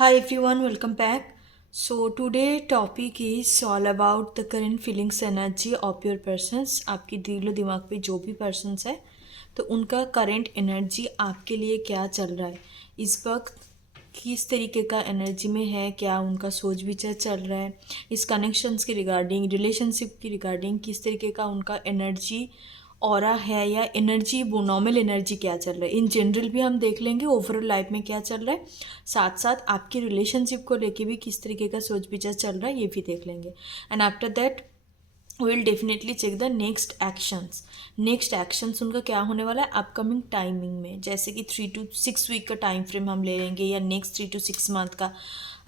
Hi everyone, welcome back. So today topic is all about the current feelings energy of your persons. आपकी दिलो दिमाग पे जो भी persons है तो उनका current energy आपके लिए क्या चल रहा है इस वक्त, किस तरीके का एनर्जी में है, क्या उनका सोच विचार चल रहा है, इस कनेक्शंस के रिगार्डिंग, रिलेशनशिप की रिगार्डिंग किस तरीके का उनका एनर्जी ऑरा है या एनर्जी, वो नॉर्मल एनर्जी क्या चल रहा है। इन जनरल भी हम देख लेंगे ओवरऑल लाइफ में क्या चल रहा है, साथ साथ आपकी रिलेशनशिप को लेके भी किस तरीके का सोच विचार चल रहा है ये भी देख लेंगे। And after that will definitely check the next actions उनका क्या होने वाला है अपकमिंग टाइमिंग में, जैसे कि 3 to 6 वीक का टाइम फ्रेम हम ले लेंगे या नेक्स्ट 3 to 6 मंथ का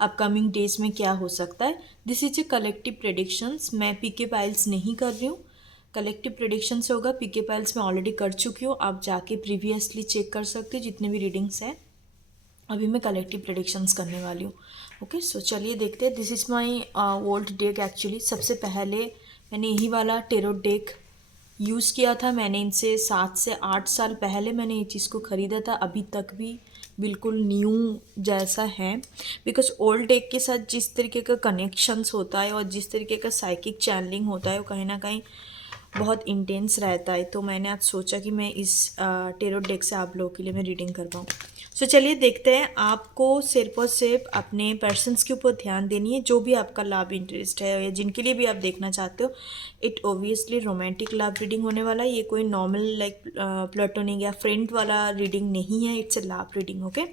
अपकमिंग डेज में क्या हो सकता है। This is a collective predictions. मैं पीके पाइल्स नहीं कर रही हूँ, कलेक्टिव प्रेडिक्शंस होगा। पीके पाइल्स मैं ऑलरेडी कर चुकी हूँ, आप जाके प्रीवियसली चेक कर सकते हो जितने भी रीडिंग्स हैं। अभी मैं कलेक्टिव प्रेडिक्शंस करने वाली हूँ। ओके, सो चलिए देखते हैं। This is my old deck actually. सबसे पहले मैंने यही वाला टेरो डेक यूज़ किया था। मैंने इनसे 7 से 8 साल पहले मैंने ये चीज़ को ख़रीदा था, अभी तक भी बिल्कुल न्यू जैसा है। बिकॉज ओल्ड डेक के साथ जिस तरीके का कनेक्शंस होता है और जिस तरीके का साइकिक चैनलिंग होता है वो कहीं ना कहीं बहुत इंटेंस रहता है। तो मैंने आज सोचा कि मैं इस टेरो डेक से आप लोगों के लिए मैं रीडिंग कर पाऊँ। सो चलिए देखते हैं। आपको सिर्फ और सिर्फ अपने पर्सन्स के ऊपर ध्यान देनी है, जो भी आपका लव इंटरेस्ट है या जिनके लिए भी आप देखना चाहते हो। It obviously romantic love reading होने वाला है, ये कोई नॉर्मल लाइक प्लेटोनिक या फ्रेंड वाला रीडिंग नहीं है। It's a love reading. Okay,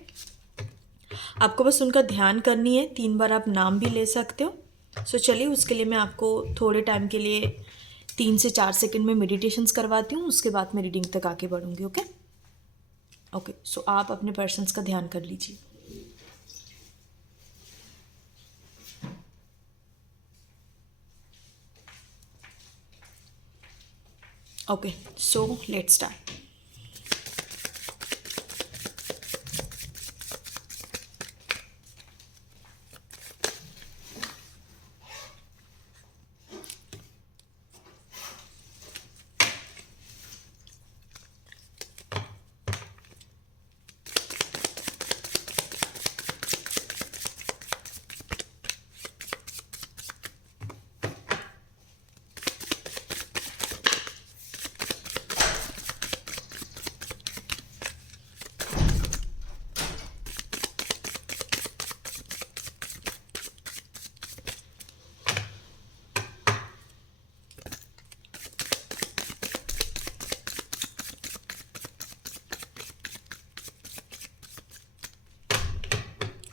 आपको बस उनका ध्यान करनी है। 3 बार आप नाम भी ले सकते हो। सो चलिए, उसके लिए मैं आपको थोड़े टाइम के लिए 3 से 4 सेकंड में मेडिटेशंस करवाती हूँ, उसके बाद मैं रीडिंग तक आगे बढ़ूँगी। ओके ओके, सो आप अपने पर्सन्स का ध्यान कर लीजिए। Okay, so let's start.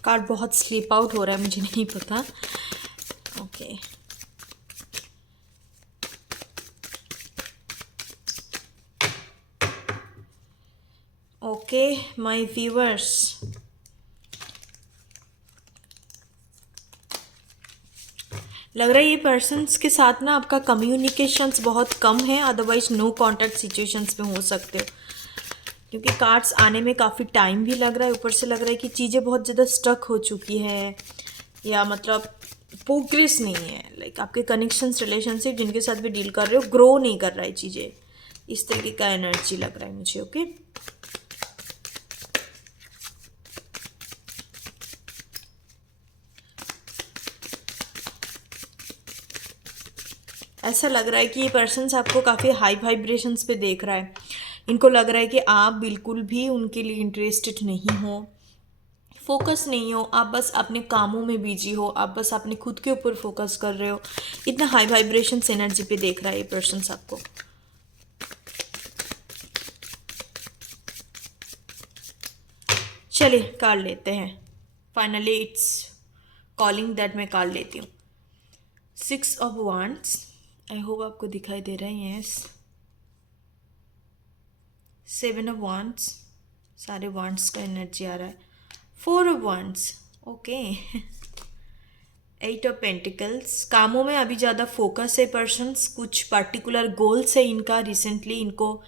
Card बहुत स्लीप आउट हो रहा है, मुझे नहीं पता। ओके, ओके माय व्यूअर्स, लग रहा है ये पर्सन्स के साथ ना आपका कम्युनिकेशंस बहुत कम है, अदरवाइज नो कांटेक्ट सिचुएशंस में हो सकते हो, क्योंकि कार्ड्स आने में काफ़ी टाइम भी लग रहा है। ऊपर से लग रहा है कि चीज़ें बहुत ज़्यादा स्टक हो चुकी है, या मतलब प्रोग्रेस नहीं है। लाइक आपके कनेक्शंस, रिलेशनशिप जिनके साथ भी डील कर रहे हो, ग्रो नहीं कर रहा है चीज़ें। इस तरीके का एनर्जी लग रहा है मुझे। ओके, ऐसा लग रहा है कि ये पर्सन्स आपको काफ़ी हाई वाइब्रेशंस पे देख रहा है। इनको लग रहा है कि आप बिल्कुल भी उनके लिए इंटरेस्टेड नहीं हो, फोकस नहीं हो, आप बस अपने कामों में बिजी हो, आप बस अपने खुद के ऊपर फोकस कर रहे हो। इतना हाई वाइब्रेशंस एनर्जी पे देख रहा है ये पर्सन्स आपको। चलिए कार्ड लेते हैं। फाइनली इट्स कॉलिंग दैट मैं कार्ड लेती हूँ। 6 of Wands, आई होप आपको दिखाई दे रहा है। यस, 7 of Wands, सारे वांड्स का एनर्जी आ रहा है। 4 of Wands, okay. 8 of Pentacles, कामों में अभी ज़्यादा फोकस है पर्सन्स, कुछ पर्टिकुलर गोल्स है इनका, रिसेंटली इनको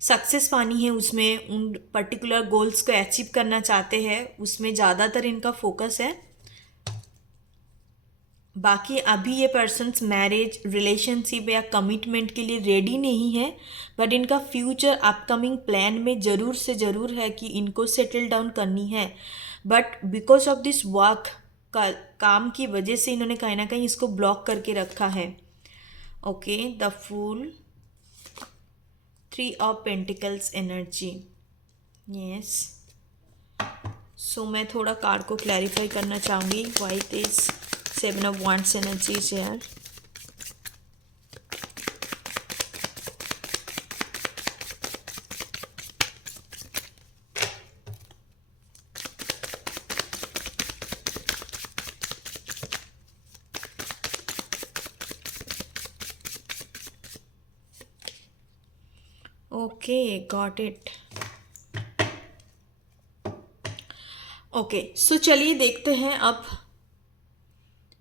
सक्सेस पानी है, उसमें उन पर्टिकुलर गोल्स को अचीव करना चाहते हैं, उसमें ज़्यादातर इनका फोकस है। बाकी अभी ये पर्सन्स मैरिज, रिलेशनशिप या कमिटमेंट के लिए रेडी नहीं है, बट इनका फ्यूचर अपकमिंग प्लान में ज़रूर से ज़रूर है कि इनको सेटल डाउन करनी है। But because of this work का काम की वजह से इन्होंने कहीं ना कहीं इसको ब्लॉक करके रखा है. Okay, the fool, 3 of pentacles energy. Yes, so मैं थोड़ा कार्ड को क्लैरिफाई करना चाहूँगी. Why this 7 of wands energy is here. Okay, got it. Okay, so चलिए देखते हैं. अब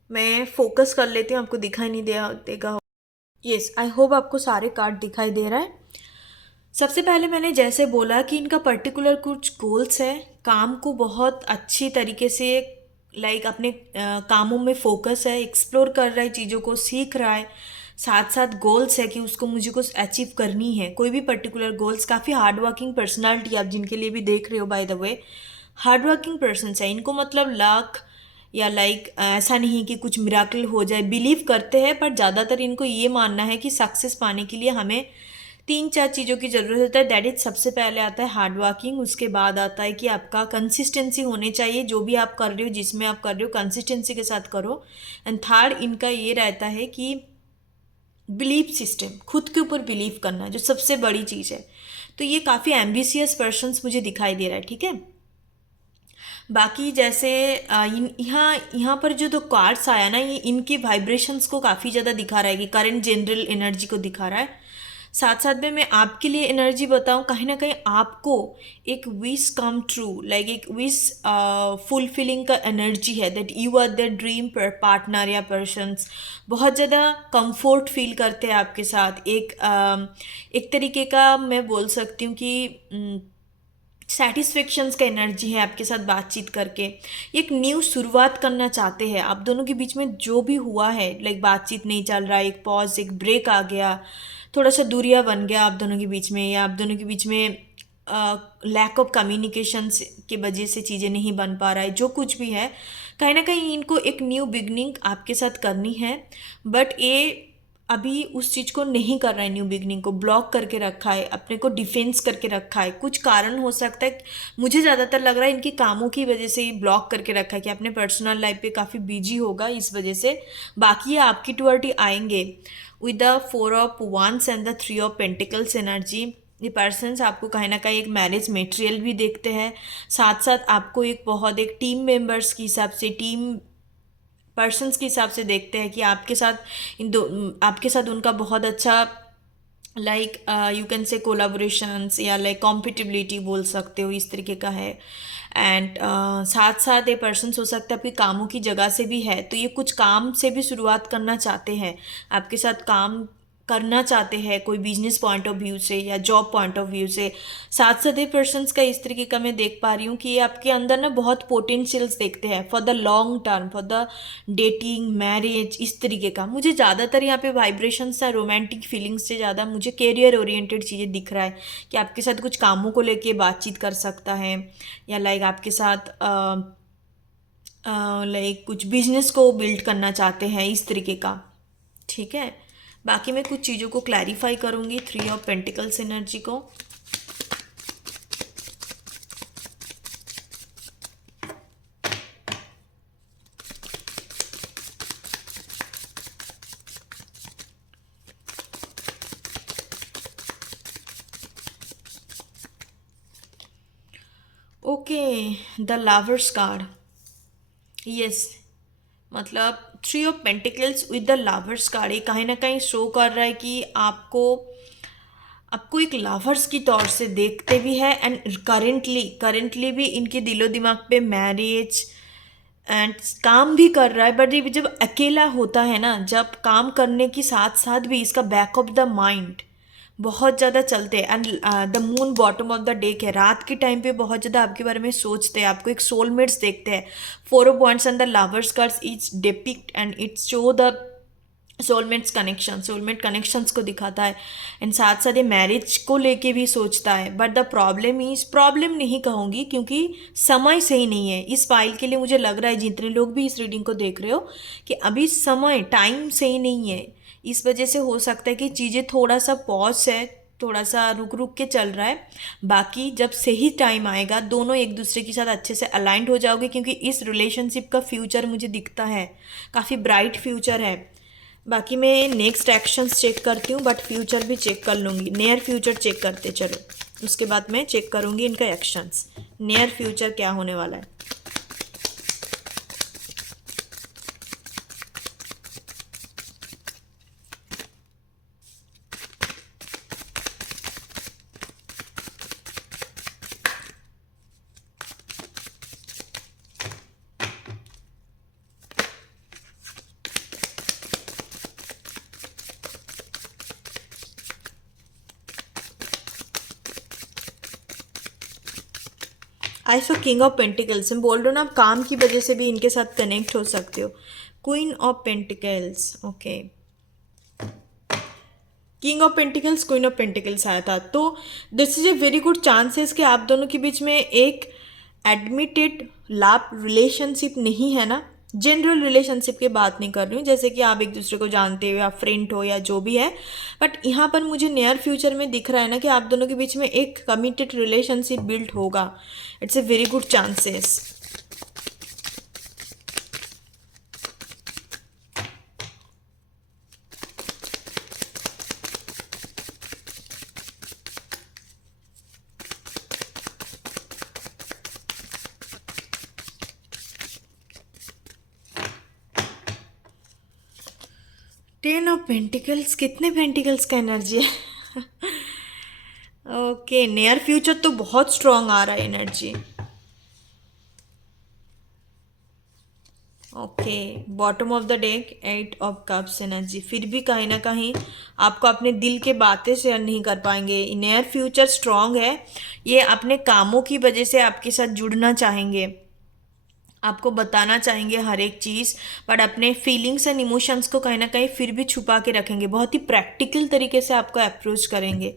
मैं फोकस कर लेती हूँ, आपको दिखाई नहीं देगा. यस, आई होप आपको सारे कार्ड दिखाई दे रहा है. सबसे पहले मैंने जैसे बोला कि इनका पर्टिकुलर कुछ गोल्स है, काम को बहुत अच्छी तरीके से अपने कामों में फोकस है, एक्सप्लोर कर रहा है, चीज़ों को सीख रहा है. साथ साथ गोल्स है कि उसको मुझे कुछ अचीव करनी है, कोई भी पर्टिकुलर गोल्स. काफ़ी हार्ड वर्किंग पर्सनालिटी आप जिनके लिए भी देख रहे हो, by the way hard working person है. इनको मतलब लक या ऐसा नहीं कि कुछ मिराकल हो जाए, बिलीव करते हैं, पर ज़्यादातर इनको ये मानना है कि सक्सेस पाने के लिए हमें 3-4 चीज़ों की ज़रूरत होता है. दैट इज सबसे पहले आता है हार्ड वर्किंग. उसके बाद आता है कि आपका कंसिस्टेंसी होनी चाहिए, जो भी आप कर रहे हो, जिसमें आप कर रहे हो कंसिस्टेंसी के साथ करो. एंड थर्ड इनका ये रहता है कि बिलीफ सिस्टम, खुद के ऊपर बिलीव करना, जो सबसे बड़ी चीज़ है. तो ये काफ़ी एम्बिशियस पर्सन्स मुझे दिखाई दे रहा है. ठीक है, बाकी जैसे यहाँ यहाँ पर जो दो कार्ड्स आया ना, ये इनके वाइब्रेशंस को काफ़ी ज़्यादा दिखा रहा है कि करंट जनरल एनर्जी को दिखा रहा है. साथ साथ में मैं आपके लिए एनर्जी बताऊं, कहीं ना कहीं आपको एक विश कम ट्रू, एक विश फुलफिलिंग का एनर्जी है. That you are the dream partner या पर्सन्स बहुत ज़्यादा कंफर्ट फील करते हैं आपके साथ. एक तरीके का मैं बोल सकती हूँ कि सेटिस्फेक्शंस का एनर्जी है आपके साथ बातचीत करके. एक न्यू शुरुआत करना चाहते हैं. आप दोनों के बीच में जो भी हुआ है, बातचीत नहीं चल रहा है, एक पॉज, एक ब्रेक आ गया, थोड़ा सा दूरिया बन गया आप दोनों के बीच में, या आप दोनों के बीच में लैक ऑफ कम्युनिकेशन की वजह से चीज़ें नहीं बन पा रहा है, जो कुछ भी है, कहीं ना कहीं इनको एक न्यू बिगनिंग आपके साथ करनी है. बट ये अभी उस चीज़ को नहीं कर रहा है, न्यू बिगनिंग को ब्लॉक करके रखा है, अपने को डिफेंस करके रखा है. कुछ कारण हो सकता है, मुझे ज़्यादातर लग रहा है इनके कामों की वजह से ही ब्लॉक करके रखा है, कि अपने पर्सनल लाइफ पे काफ़ी बिजी होगा इस वजह से. बाकी ये आपकी टुवर्टी आएंगे with the 4 of wands and the 3 of pentacles energy. ये पर्सन्स आपको कहीं ना कहीं एक मैरिज मटेरियल भी देखते हैं. साथ साथ आपको एक टीम मेंबर्स के हिसाब से, टीम पर्सन्स के हिसाब से देखते हैं कि आपके साथ उनका बहुत अच्छा यू कैन से कोलाबोरेशंस या कॉम्पिटिबिलिटी बोल सकते हो, इस तरीके का है. एंड साथ साथ ये पर्सन्स हो सकता है आपके कामों की जगह से भी है, तो ये कुछ काम से भी शुरुआत करना चाहते हैं, आपके साथ काम करना चाहते हैं, कोई बिजनेस पॉइंट ऑफ व्यू से या जॉब पॉइंट ऑफ व्यू से. साथ साथ ये पर्सन्स का इस तरीके का मैं देख पा रही हूँ कि ये आपके अंदर ना बहुत पोटेंशियल्स देखते हैं for the long term, for the dating, marriage, इस तरीके का. मुझे ज़्यादातर यहाँ पे वाइब्रेशंस है, रोमांटिक फीलिंग्स से ज़्यादा मुझे कैरियर ओरिएंटेड चीज़ें दिख रहा है, कि आपके साथ कुछ कामों को लेके बातचीत कर सकता है, या आपके साथ कुछ बिजनेस को बिल्ड करना चाहते हैं, इस तरीके का. ठीक है, बाकी मैं कुछ चीज़ों को क्लैरिफाई करूँगी 3 ऑफ पेंटिकल्स एनर्जी को. Okay, the lovers card. Yes, मतलब 3 of pentacles with the lovers card, ये कहीं ना कहीं शो कर रहा है कि आपको आपको एक लवर्स की तौर से देखते भी है. एंड करेंटली भी इनके दिलो दिमाग पे मैरिज एंड काम भी कर रहा है. बट ये जब अकेला होता है ना, जब काम करने के साथ साथ भी इसका बैक ऑफ द माइंड बहुत ज़्यादा चलते हैं. And the moon bottom of the day के रात के टाइम पे बहुत ज़्यादा आपके बारे में सोचते हैं, आपको एक सोलमेट्स देखते हैं. 4 of wands and the lovers cards it's depict and it's show the soulmate connections को दिखाता है, एंड साथ साथ ये मैरिज को लेके भी सोचता है। But the problem is, problem नहीं कहूँगी क्योंकि समय सही नहीं है इस फाइल के लिए। मुझे लग रहा है जितने लोग भी इस रीडिंग को देख रहे हो कि अभी समय टाइम सही नहीं है, इस वजह से हो सकता है कि चीज़ें थोड़ा सा पॉज है, थोड़ा सा रुक रुक के चल रहा है। बाकी जब सही टाइम आएगा दोनों एक दूसरे के साथ अच्छे से अलाइंड हो जाओगे, क्योंकि इस रिलेशनशिप का फ्यूचर मुझे दिखता है, काफ़ी ब्राइट फ्यूचर है। बाकी मैं नेक्स्ट एक्शंस चेक करती हूँ, बट फ्यूचर भी चेक कर लूँगी। नियर फ्यूचर चेक करते चलो, उसके बाद मैं चेक करूँगी इनका एक्शंस, नियर फ्यूचर क्या होने वाला है। आई सो किंग ऑफ पेंटिकल्स, मैं बोल रहा हूँ ना, आप काम की वजह से भी इनके साथ कनेक्ट हो सकते हो। Queen of pentacles, okay, king of pentacles, queen of pentacles आया था, तो this is a very good chances कि आप दोनों के बीच में एक एडमिटेड लव रिलेशनशिप नहीं है ना, जनरल रिलेशनशिप की बात नहीं कर रही हूँ, जैसे कि आप एक दूसरे को जानते हो या फ्रेंड हो या जो भी है। बट यहाँ पर मुझे नियर फ्यूचर में दिख रहा है ना कि आप दोनों के बीच में एक कमिटेड रिलेशनशिप बिल्ड होगा। It's a very good chances. 10 of pentacles, कितने पेंटिकल्स का एनर्जी है? ओके, नियर फ्यूचर तो बहुत स्ट्रांग आ रहा है energy. Okay, bottom of the deck 8 of cups energy, फिर भी कहीं ना कहीं आपको अपने दिल के बातें शेयर नहीं कर पाएंगे। नियर फ्यूचर स्ट्रांग है, ये अपने कामों की वजह से आपके साथ जुड़ना चाहेंगे, आपको बताना चाहेंगे हर एक चीज़, बट अपने फीलिंग्स एंड इमोशंस को कहीं ना कहीं फिर भी छुपा के रखेंगे, बहुत ही प्रैक्टिकल तरीके से आपको अप्रोच करेंगे।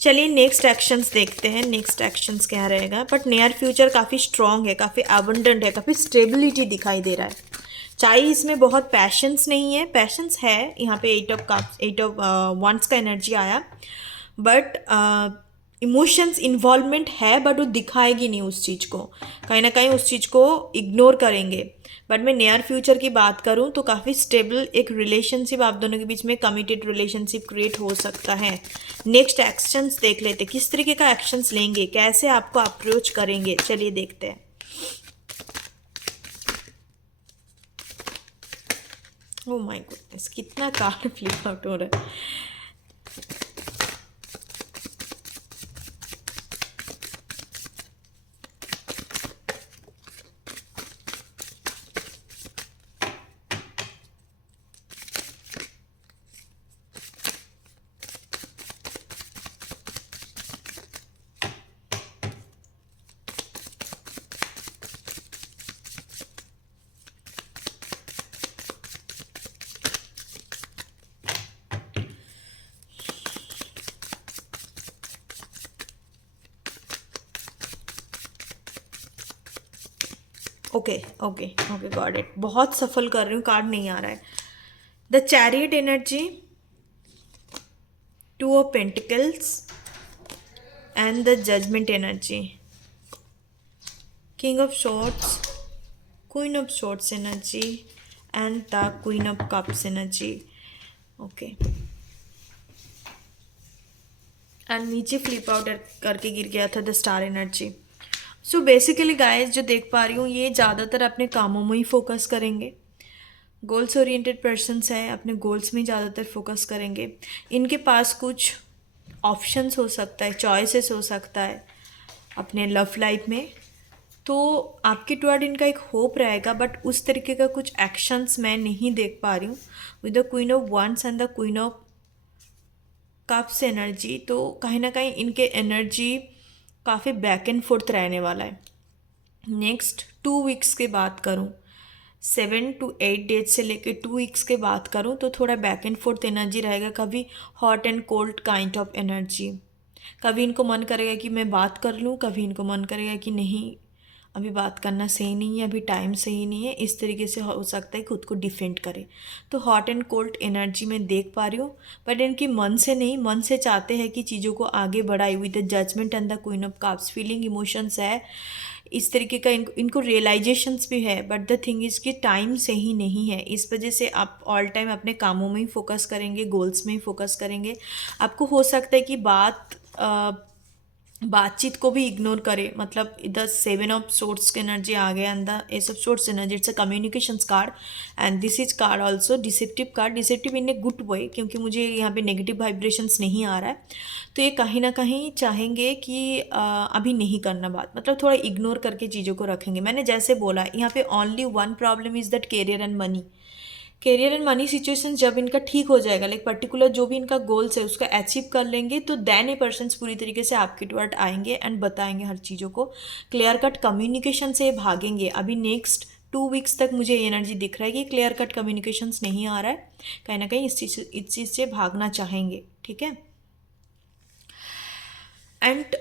चलिए नेक्स्ट एक्शंस देखते हैं, नेक्स्ट एक्शंस क्या रहेगा। बट नियर फ्यूचर काफ़ी स्ट्रांग है, काफ़ी अबंडेंट है, काफ़ी स्टेबिलिटी दिखाई दे रहा है। चाहे इसमें बहुत पैशंस नहीं है, पैशंस है यहाँ पे। 8 ऑफ कप्स, 8 ऑफ वंस का एनर्जी आया, बट इमोशंस इन्वॉल्वमेंट है, बट वो दिखाएगी नहीं उस चीज़ को, कहीं ना कहीं उस चीज़ को इग्नोर करेंगे। बट मैं नियर फ्यूचर की बात करूँ तो काफ़ी स्टेबल एक रिलेशनशिप आप दोनों के बीच में, कमिटेड रिलेशनशिप क्रिएट हो सकता है। नेक्स्ट एक्शंस देख लेते, किस तरीके का एक्शंस लेंगे, कैसे आपको अप्रोच करेंगे, चलिए देखते हैं। ओह माय गॉडनेस, कितना कार्ड फ्लिप आउट हो रहा है। Okay okay okay, got it. बहुत सफल कर रही हूँ, कार्ड नहीं आ रहा है। The chariot energy, 2 of pentacles and the judgement energy, king of swords, queen of swords energy and the queen of cups energy. Okay, and नीचे फ्लिप आउट करके गिर गया था the star energy. So basically guys, जो देख पा रही हूँ ये ज़्यादातर अपने कामों में ही फोकस करेंगे, गोल्स ओरिएंटेड पर्सन्स है, अपने गोल्स में ज़्यादातर फोकस करेंगे। इनके पास कुछ ऑप्शंस हो सकता है, चॉइसेस हो सकता है अपने लव लाइफ में, तो आपके टुवर्ड इनका एक होप रहेगा, बट उस तरीके का कुछ एक्शंस मैं नहीं देख पा रही हूँ with the queen of wands and the queen of cups energy. तो कहीं ना कहीं इनके एनर्जी काफ़ी बैक एंड फोर्थ रहने वाला है। नेक्स्ट 2 वीक्स की बात करूँ, 7 to 8 डेज से लेके 2 वीक्स के बात करूँ तो थोड़ा बैक एंड फोर्थ एनर्जी रहेगा, कभी hot and cold kind of energy. कभी इनको मन करेगा कि मैं बात कर लूँ, कभी इनको मन करेगा कि नहीं अभी बात करना सही नहीं है, अभी टाइम सही नहीं है, इस तरीके से हो सकता है खुद को डिफेंड करे। तो हॉट एंड कोल्ड एनर्जी में देख पा रही हूँ, बट इनकी मन से नहीं, मन से चाहते हैं कि चीज़ों को आगे बढ़ाई with the judgement and the queen of cups. Feeling emotions है इस तरीके का, इनको रियलाइजेशंस भी है, बट द थिंग इज़ कि टाइम सही नहीं है। इस वजह से आप ऑल टाइम अपने कामों में ही फोकस करेंगे, गोल्स में ही फोकस करेंगे। आपको हो सकता है कि बातचीत को भी इग्नोर करे, मतलब द 7 ऑफ सोर्ट्स की एनर्जी आ गया and the S of sorts energy. It's a communications card and this is called also deceptive card, deceptive in a good way, क्योंकि मुझे यहाँ पे नेगेटिव वाइब्रेशंस नहीं आ रहा है। तो ये कहीं ना कहीं चाहेंगे कि अभी नहीं करना बात, मतलब थोड़ा इग्नोर करके चीज़ों को रखेंगे। मैंने जैसे बोला यहाँ पे only one problem is that career and money. Career and money situation जब इनका ठीक हो जाएगा, लाइक पर्टिकुलर जो भी इनका गोल्स है उसका अचीव कर लेंगे, तो देन ए पर्सन पूरी तरीके से आपके टुवर्ड आएंगे एंड बताएंगे हर चीज़ों को। क्लियर कट कम्युनिकेशन से भागेंगे। अभी नेक्स्ट 2 वीक्स तक मुझे एनर्जी दिख रहा है कि क्लियर कट कम्युनिकेशंस नहीं आ रहा है, कहीं ना कहीं इस चीज़ से भागना चाहेंगे। ठीक है। एंड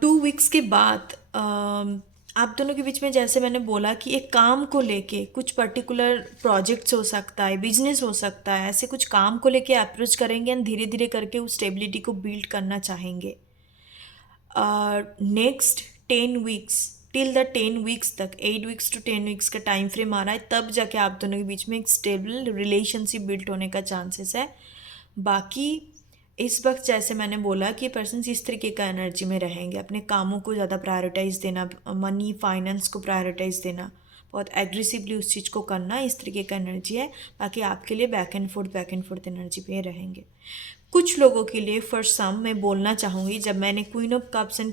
2 वीक्स के बाद आप दोनों के बीच में, जैसे मैंने बोला कि एक काम को लेके कुछ पर्टिकुलर प्रोजेक्ट्स हो सकता है, बिजनेस हो सकता है, ऐसे कुछ काम को लेके अप्रोच करेंगे एंड धीरे धीरे करके उस स्टेबिलिटी को बिल्ड करना चाहेंगे। Next 10 weeks, till the 10 weeks तक, 8 वीक्स to 10 वीक्स का टाइम फ्रेम आ रहा है, तब जाके आप दोनों के बीच में एक स्टेबल रिलेशनशिप बिल्ड होने का चांसेस है। बाकी इस वक्त जैसे मैंने बोला कि पर्सन इस तरीके का एनर्जी में रहेंगे, अपने कामों को ज़्यादा प्रायोरिटाइज देना, मनी फाइनेंस को प्रायोरिटाइज देना, बहुत एग्रेसिवली उस चीज़ को करना, इस तरीके का एनर्जी है। बाकी आपके लिए बैक एंड फोर्थ एनर्जी पे रहेंगे। कुछ लोगों के लिए फॉर सम मैं बोलना चाहूँगी, जब मैंने queen of cups and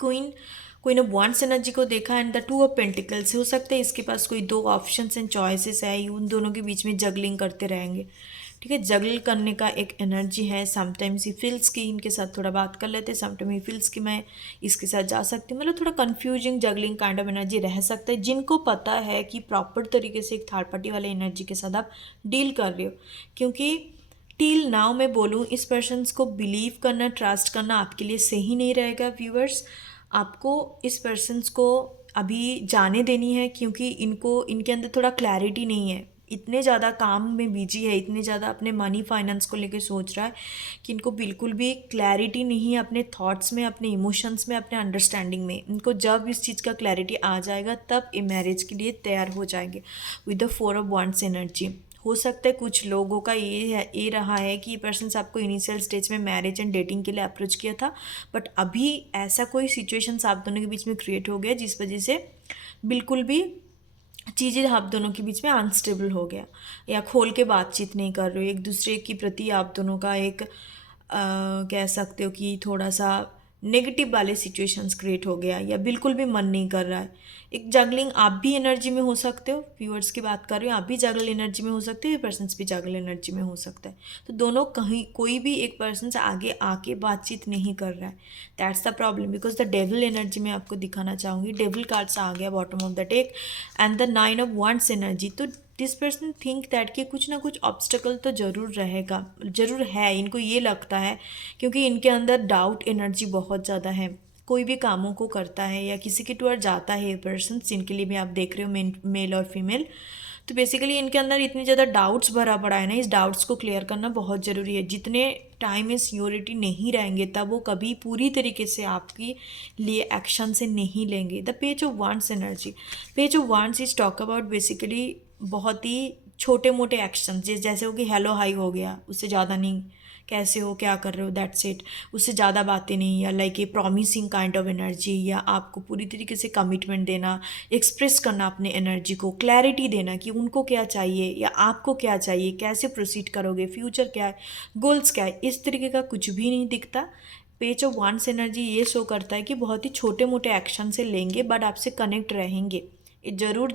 queen of wands energy को देखा एंड द 2 ऑफ पेंटिकल्स, हो सकता है इसके पास कोई 2 ऑप्शंस एंड चॉइसेस है, उन दोनों के बीच में जगलिंग करते रहेंगे। ठीक है, जगल करने का एक एनर्जी है। समटाइम्स ही फील्स की इनके साथ थोड़ा बात कर लेते हैं, समटाइम ही फील्स की मैं इसके साथ जा सकती हूँ, मतलब थोड़ा confusing juggling kind of energy रह सकता है। जिनको पता है कि प्रॉपर तरीके से एक थर्ड पार्टी वाले एनर्जी के साथ आप डील कर रहे हो, क्योंकि टिल नाउ मैं बोलूँ इस पर्सन को बिलीव करना, ट्रस्ट करना आपके लिए सही नहीं रहेगा व्यूअर्स। आपको इस पर्सन्स को अभी जाने देनी है, क्योंकि इनके अंदर थोड़ा क्लैरिटी नहीं है, इतने ज़्यादा काम में बिजी है, इतने ज़्यादा अपने मनी फाइनेंस को लेके सोच रहा है कि इनको बिल्कुल भी क्लैरिटी नहीं है अपने थॉट्स में, अपने इमोशंस में, अपने अंडरस्टैंडिंग में। इनको जब इस चीज़ का क्लैरिटी आ जाएगा तब ये मैरिज के लिए तैयार हो जाएंगे with the 4 of wands energy. हो सकता है कुछ लोगों का ये रहा है कि पर्सन आपको इनिशियल स्टेज में मैरिज एंड डेटिंग के लिए अप्रोच किया था, बट अभी ऐसा कोई सिचुएशंस आप दोनों के बीच में क्रिएट हो गया जिस वजह से बिल्कुल भी चीज़ें आप दोनों के बीच में अनस्टेबल हो गया, या खोल के बातचीत नहीं कर रहे हो एक दूसरे की प्रति। आप दोनों का एक कह सकते हो कि थोड़ा सा नेगेटिव वाले सिचुएशंस क्रिएट हो गया, या बिल्कुल भी मन नहीं कर रहा है। एक जगलिंग आप भी एनर्जी में हो सकते हो, व्यूअर्स की बात कर रही हूँ, आप भी जगल एनर्जी में हो सकते हो, ये पर्सन भी जगल एनर्जी में हो सकता है। तो दोनों कहीं कोई भी एक पर्सन से आगे आके बातचीत नहीं कर रहा है, that's the problem. Because the devil energy में आपको दिखाना चाहूँगी, डेविल कार्ड्स आ गया bottom of the deck and the 9 of wands energy. तो दिस पर्सन थिंक दैट कि कुछ ना कुछ ऑब्स्टेकल तो ज़रूर रहेगा, ज़रूर है, इनको ये लगता है, क्योंकि इनके अंदर डाउट एनर्जी बहुत ज़्यादा है। कोई भी कामों को करता है या किसी के टूर जाता है पर्सन, जिनके लिए भी आप देख रहे हो मेल और फीमेल, तो बेसिकली इनके अंदर इतनी ज़्यादा डाउट्स भरा पड़ा है ना, इस डाउट्स को क्लियर करना बहुत ज़रूरी है। जितने टाइम में सियोरिटी नहीं रहेंगे तब वो कभी पूरी तरीके से आपके लिए एक्शन से नहीं लेंगे। The page of wands energy, page of wands is talk about basically बहुत ही छोटे मोटे एक्शन, जैसे हो कि हेलो हाई हो गया, उससे ज़्यादा नहीं, कैसे हो, क्या कर रहे हो, दैट्स इट, उससे ज़्यादा बातें नहीं, या like a promising kind of energy, या आपको पूरी तरीके से कमिटमेंट देना, एक्सप्रेस करना अपने एनर्जी को, क्लैरिटी देना कि उनको क्या चाहिए या आपको क्या चाहिए, कैसे प्रोसीड करोगे, फ्यूचर क्या है, गोल्स क्या है, इस तरीके का कुछ भी नहीं दिखता। पेज ऑफ वांड्स एनर्जी ये शो करता है कि बहुत ही छोटे मोटे एक्शन से लेंगे, बट आपसे कनेक्ट रहेंगे, ज़रूर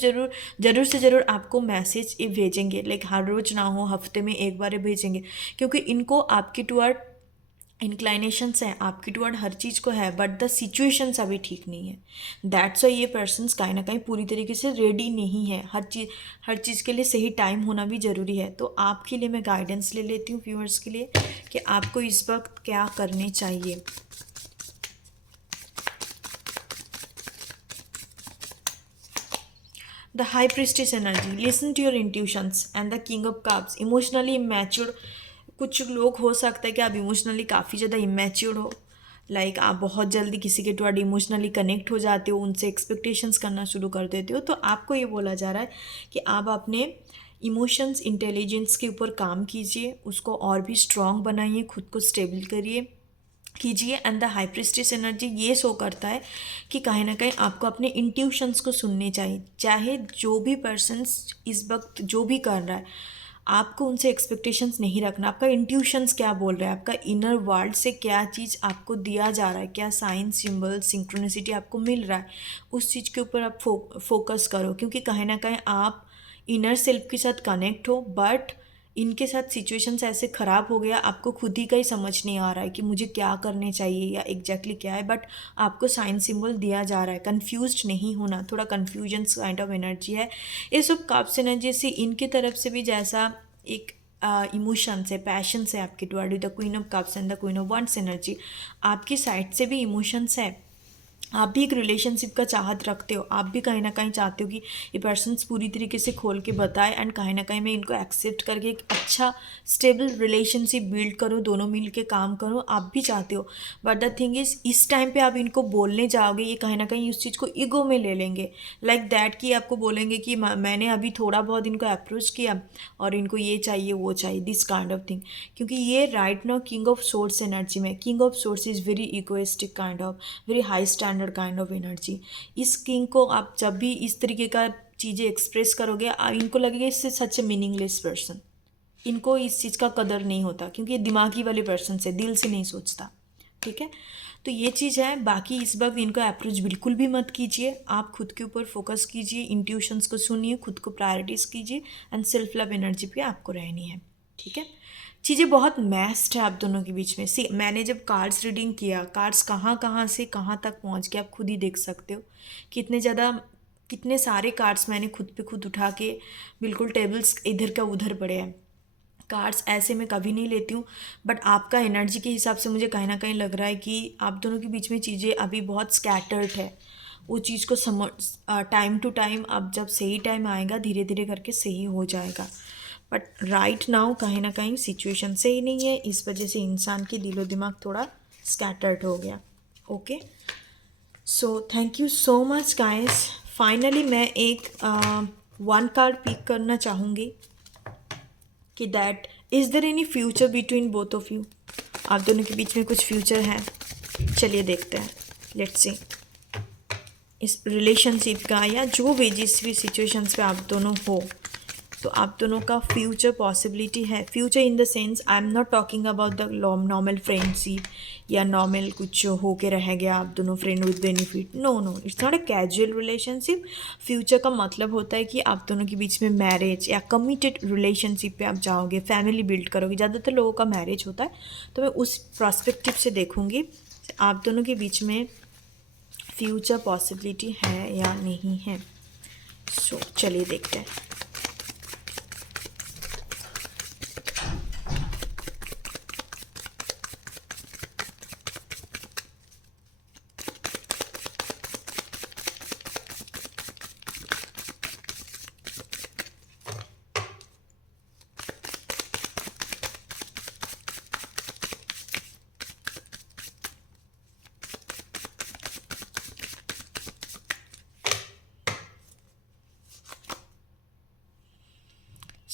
से ज़रूर आपको मैसेज ये भेजेंगे, लाइक हर रोज़ ना हो, हफ्ते में एक बार भेजेंगे, क्योंकि इनको आपके टुवर्ड इंक्लाइनेशंस हैं आपकी टुवर्ड हर चीज़ को है, बट द सिचुएशंस अभी ठीक नहीं है। दैट्स वाई ये पर्सन्स कहीं ना कहीं पूरी तरीके से रेडी नहीं है। हर चीज़ के लिए सही टाइम होना भी ज़रूरी है। तो आपके लिए मैं गाइडेंस ले लेती हूँ व्यूअर्स के लिए कि आपको इस वक्त क्या करने चाहिए। The high priestess energy, listen to your intuitions and the king of cups, emotionally immature. कुछ लोग हो सकता है कि आप इमोशनली काफ़ी ज़्यादा इमैच्योर हो, लाइक आप बहुत जल्दी किसी के टुवर्ड इमोशनली कनेक्ट हो जाते हो, उनसे एक्सपेक्टेशंस करना शुरू कर देते हो। तो आपको ये बोला जा रहा है कि आप अपने इमोशंस इंटेलिजेंस के ऊपर काम कीजिए, उसको और भी स्ट्रॉन्ग बनाइए, खुद को स्टेबल करिए कीजिए। And the high priestess energy ये शो करता है कि कहीं ना कहीं आपको अपने इंट्यूशंस को सुनने चाहिए। चाहे जो भी पर्सन्स इस वक्त जो भी कर रहा है, आपको उनसे एक्सपेक्टेशंस नहीं रखना। आपका इंट्यूशंस क्या बोल रहा है, आपका इनर वर्ल्ड से क्या चीज़ आपको दिया जा रहा है, क्या साइन सिंबल सिंक्रोनिसिटी आपको मिल रहा है, उस चीज़ के ऊपर आप फोकस करो। क्योंकि कहीं ना कहीं आप इनर सेल्फ के साथ कनेक्ट हो, बट इनके साथ सिचुएशंस ऐसे ख़राब हो गया, आपको खुद ही का ही समझ नहीं आ रहा है कि मुझे क्या करने चाहिए या एग्जैक्टली क्या है। बट आपको साइन सिंबल दिया जा रहा है। कंफ्यूज्ड नहीं होना, थोड़ा कन्फ्यूजन काइंड ऑफ एनर्जी है। ये सब कप्स एनर्जी से इनकी तरफ से भी जैसा एक इमोशंस है, पैशंस है आपके toward the queen of cups and the queen of wands energy, आपकी साइड से भी इमोशंस है। आप भी एक रिलेशनशिप का चाहत रखते हो, आप भी कहीं ना कहीं चाहते हो कि ये पर्सन्स पूरी तरीके से खोल के बताए एंड कहीं ना कहीं मैं इनको एक्सेप्ट करके एक अच्छा स्टेबल रिलेशनशिप बिल्ड करूँ, दोनों मिल के काम करूँ, आप भी चाहते हो। बट द थिंग इज़ इस टाइम पे आप इनको बोलने जाओगे, ये कहीं ना कहीं उस चीज़ को ईगो में ले लेंगे, लाइक दैट कि आपको बोलेंगे कि मैंने अभी थोड़ा बहुत इनको अप्रोच किया और इनको ये चाहिए वो चाहिए, दिस काइंड ऑफ थिंग। क्योंकि ये right now king of source energy में, king of source is very egoistic kind of, very high standard kind of energy. इस किंग को आप जब भी इस तरीके का चीज़ें एक्सप्रेस करोगे, इनको लगेगा इससे सच ए मीनिंगलेस पर्सन, इनको इस चीज़ का कदर नहीं होता, क्योंकि ये दिमागी वाले पर्सन से दिल से नहीं सोचता। ठीक है, तो ये चीज़ है। बाकी इस वक्त इनको अप्रोच बिल्कुल भी मत कीजिए, आप खुद के ऊपर फोकस कीजिए, इंट्यूशंस को सुनिए, खुद को प्रायोरिटीज़ कीजिए एंड सेल्फ लव एनर्जी पे आपको रहनी है। ठीक है, चीज़ें बहुत मैस्ड है आप दोनों के बीच में। सी मैंने जब कार्ड्स रीडिंग किया, कार्ड्स कहाँ कहाँ से कहाँ तक पहुँच गए आप खुद ही देख सकते हो। कितने सारे कार्ड्स मैंने खुद पे खुद उठा के बिल्कुल टेबल्स इधर का उधर पड़े हैं। कार्ड्स ऐसे मैं कभी नहीं लेती हूँ, बट आपका एनर्जी के हिसाब से मुझे कहीं ना कहीं लग रहा है कि आप दोनों के बीच में चीज़ें अभी बहुत स्कैटर्ड है। वो चीज़ को समझ टाइम टू टाइम, अब जब सही टाइम आएगा धीरे धीरे करके सही हो जाएगा। बट राइट नाउ कहीं ना कहीं सिचुएशन सही नहीं है, इस वजह से इंसान की दिलो दिमाग थोड़ा स्कैटर्ड हो गया। Okay, so thank you so much guys. Finally मैं एक वन कार्ड पिक करना चाहूँगी कि that is there any future between both of you, आप दोनों के बीच में कुछ फ्यूचर है। चलिए देखते हैं, लेट्स सी इस रिलेशनशिप का, या जो भी जिस भी सिचुएशंस पे आप दोनों हो, तो आप दोनों का फ्यूचर पॉसिबिलिटी है। Future in the sense I am not talking about the normal friendship या नॉर्मल कुछ हो के रह गया आप दोनों friend with benefit. No no, it's not a casual relationship. Future का मतलब होता है कि आप दोनों के बीच में मैरिज या कमिटेड रिलेशनशिप पे आप जाओगे, फैमिली बिल्ड करोगे। ज़्यादातर लोगों का मैरिज होता है, तो मैं उस प्रॉस्पेक्टिव से देखूँगी आप दोनों के बीच में फ्यूचर पॉसिबिलिटी है या नहीं है। सो चलिए देखते हैं।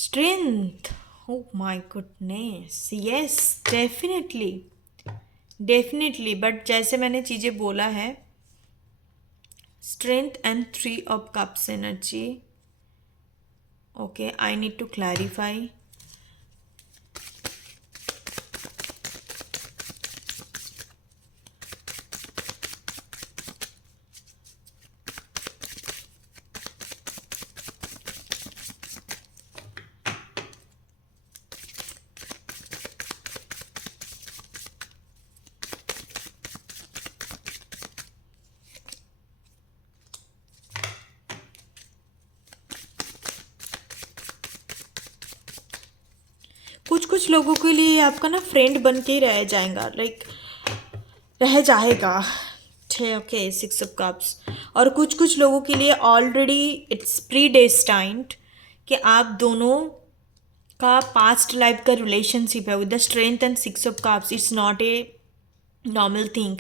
Strength. Oh my goodness. Yes, definitely. Definitely, but जैसे मैंने चीज़ें बोला है, strength and 3 of cups energy. Okay, I need to clarify. कुछ कुछ लोगों के लिए ये आपका ना फ्रेंड बन के ही रह जाएगा, लाइक रह जाएगा। ठीक, ओके, 6 ऑफ कप्स। और कुछ कुछ लोगों के लिए ऑलरेडी इट्स प्री डेस्टाइंड कि आप दोनों का पास्ट लाइफ का रिलेशनशिप है with the strength and 6 of cups. It's not a normal thing.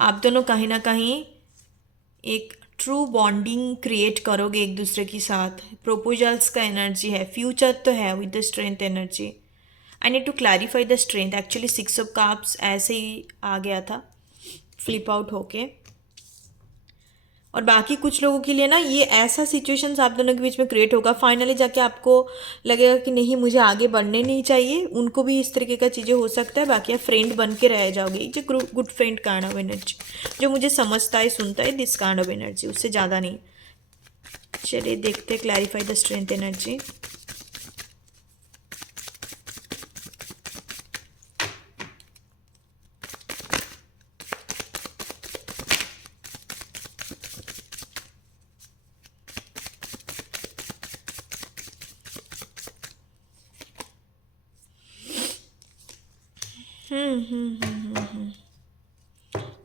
आप दोनों कहीं ना कहीं एक ट्रू बॉन्डिंग क्रिएट करोगे एक दूसरे के साथ। प्रोपोजल्स का एनर्जी है, फ्यूचर तो है with the strength energy. I need to clarify the strength, actually 6 of cups ऐसे ही आ गया था फ्लिप आउट होके। और बाकी कुछ लोगों के लिए ना ये ऐसा सिचुएशंस आप दोनों के बीच में क्रिएट होगा, फाइनली जाके आपको लगेगा कि नहीं मुझे आगे बढ़ने नहीं चाहिए। उनको भी इस तरीके का चीज़ें हो सकता है, बाकी आप फ्रेंड बन के रह जाओगे। जो good friend kind of energy, जो मुझे समझता है सुनता है, दिस काइंड ऑफ एनर्जी, उससे ज़्यादा नहीं। चलिए देखते, clarify the strength energy.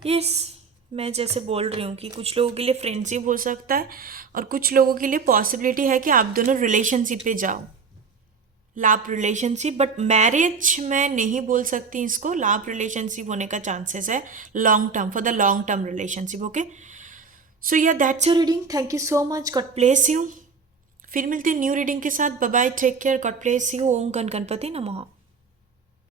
Yes, मैं जैसे बोल रही हूँ कि कुछ लोगों के लिए फ्रेंडशिप हो सकता है और कुछ लोगों के लिए पॉसिबिलिटी है कि आप दोनों रिलेशनशिप पे जाओ, लाभ रिलेशनशिप। बट मैरिज मैं नहीं बोल सकती इसको, लाभ रिलेशनशिप होने का चांसेस है long term, for the long term relationship. Okay, so या that's your reading. Thank you so much, God bless you. फिर मिलते हैं न्यू रीडिंग के साथ। Bye bye, take care, God bless you. Om गण गणपति नमः।